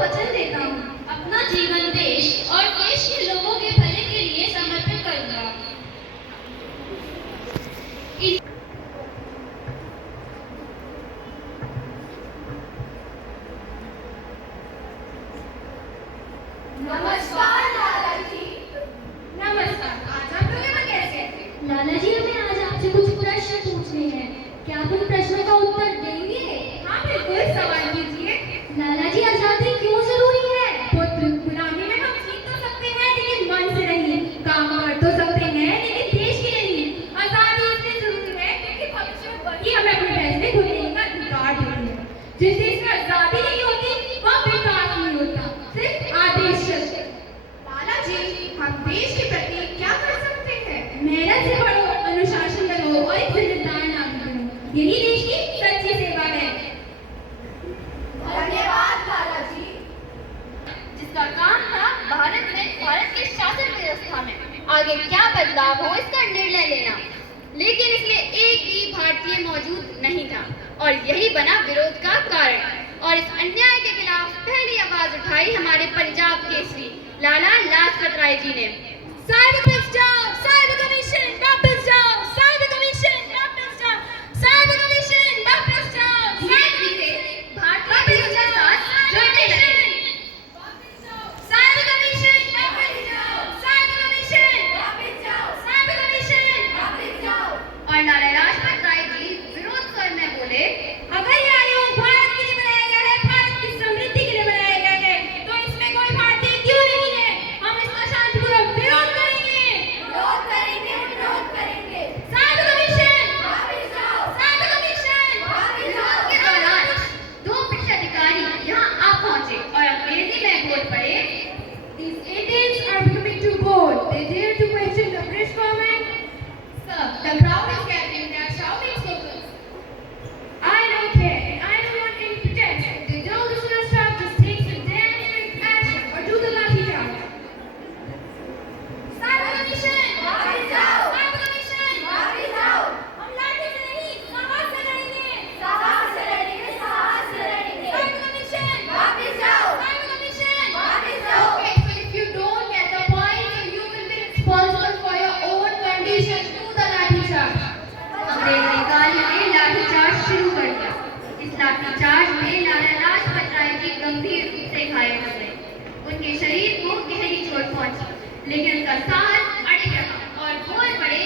वचन देता हूँ अपना जीवन देश और देश के लोगों के भले के लिए समर्पित करूंगा। नमस्कार लाला जी। नमस्कार। आज आप लोग यहाँ कैसे? लाला जी, हमें आज आपसे कुछ प्रश्न पूछने हैं। क्या आप उन प्रश्नों का उत्तर देंगे? हाँ बिल्कुल, सवाल कीजिए। लाला जी, आजादी क्यों जरूरी है? पुत्र, गुलामी में हम जीत तो सकते हैं लेकिन मन से नहीं, काम कर तो सकते हैं लेकिन देश के लिए नहीं। आजादी इसलिए जरूरी है क्योंकि भविष्य में वही हमें अपने फैसले खुद लेने का अधिकार देती है। जिस देश में आजादी नहीं होती वहाँ विकास नहीं होता, सिर्फ आदेश चलते। लाला जी, हम देश के प्रति क्या कर सकते हैं? मेहनत से पढ़ो, अनुशासन करो और एक जिम्मेदार नागरिक बनो। यही देश की सच्ची सेवा है। धन्यवाद लाला जी। जिसका काम था भारत की शासन व्यवस्था में आगे क्या बदलाव हो इसका निर्णय लेना, लेकिन इसमें एक भी भारतीय मौजूद नहीं था और यही बना विरोध का कारण। और इस अन्याय के खिलाफ पहली आवाज उठाई हमारे पंजाब केसरी लाला लाजपत राय जी ने। साइबर कमीशन वापस जाओ, साइबर कमीशन वापस जाओ, साइबर कमीशन वापस जाओ। धीरे धीरे भारतीय के साथ जुड़ने लगे। साइबर कमीशन वापस जाओ, साइबर कमीशन वापस जाओ, साइबर कमीशन वापस जाओ। और लाला लाजपत राय जी विरोध स्वर में बोले, अगर ये आयोग भारत के लिए बनाया गया है, भारत की समृद्धि के लिए बनाया गया है, तो इसमें कोई भारतीय क्यों नहीं है? हम इसका शांतिपूर्वक विरोध करेंगे। विरोध करेंगे, विरोध करेंगे। साइबर कमीशन वापस जाओ, साइबर कमीशन वापस जाओ। के दौरान दो ब्रिटिश अधिकारी यहाँ आ पहुंचे और अंग्रेजी में बोल पड़े, These Indians are becoming too bold. They dare to question the British government. Sir, the crowd is gathering. They are shouting slogans. I don't care. And I don't want any pretense. If they don't listen to us, just take some damn strict action or do the lathi charge. Cyber Commission! वापस जाओ, Cyber Commission! वापस जाओ। हम लाठी से नहीं, साहस से लड़ेंगे. साहस से लड़ेंगे, साहस से लड़ेंगे। Cyber Commission! वापस जाओ, Cyber Commission! वापस जाओ। Okay, so if you don't get the point, so you will be responsible for your own condition. Do the lathi charge. अंग्रेज अधिकारियों ने लाठीचार्ज शुरू कर दिया। इस लाठीचार्ज में लाला लाजपत राय जी गंभीर रूप से घायल हो गए। उनके शरीर को गहरी चोट पहुंची, लेकिन उनका साहस अड़िग रहा और बोल पड़े,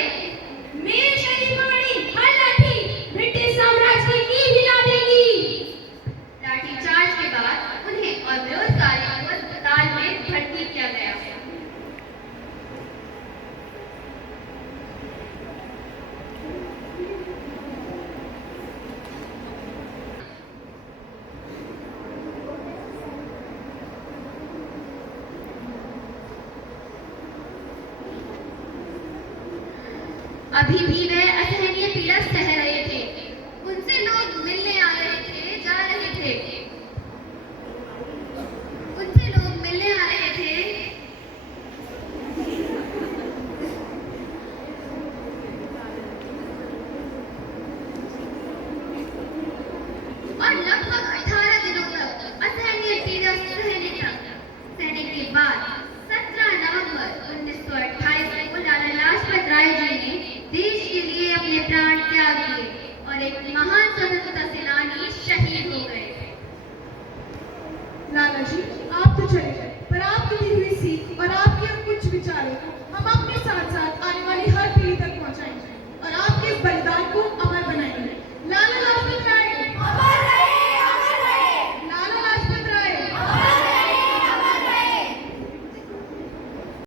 मेरे शरीर पर बड़ी हर लाठी ब्रिटिश साम्राज्य की नींव हिला देगी। लाठीचार्ज के बाद उन्हें और विरोधकारियों को अस्पताल में भर्ती किया गया। अभी भी वे असहनीय पीड़ा सह रहे थे। उनसे लोग मिलने आ रहे थे, जा रहे थे। उनसे लोग मिलने आ रहे थे और लगभग 18 दिनों तक असहनीय पीड़ा सहने के बाद 17 नवंबर 1928 को लाला लाजपत राय जी ने देश के लिए अपने प्राण त्याग दिए और एक महान स्वतंत्रता सेनानी शहीद हो गए। लाला जी, आप तो चले गए, पर आपकी दी हुई सीख और आपके कुछ विचारों को हम अपने साथ साथ आने वाली हर पीढ़ी तक पहुंचाएंगे और आपके इस बलिदान को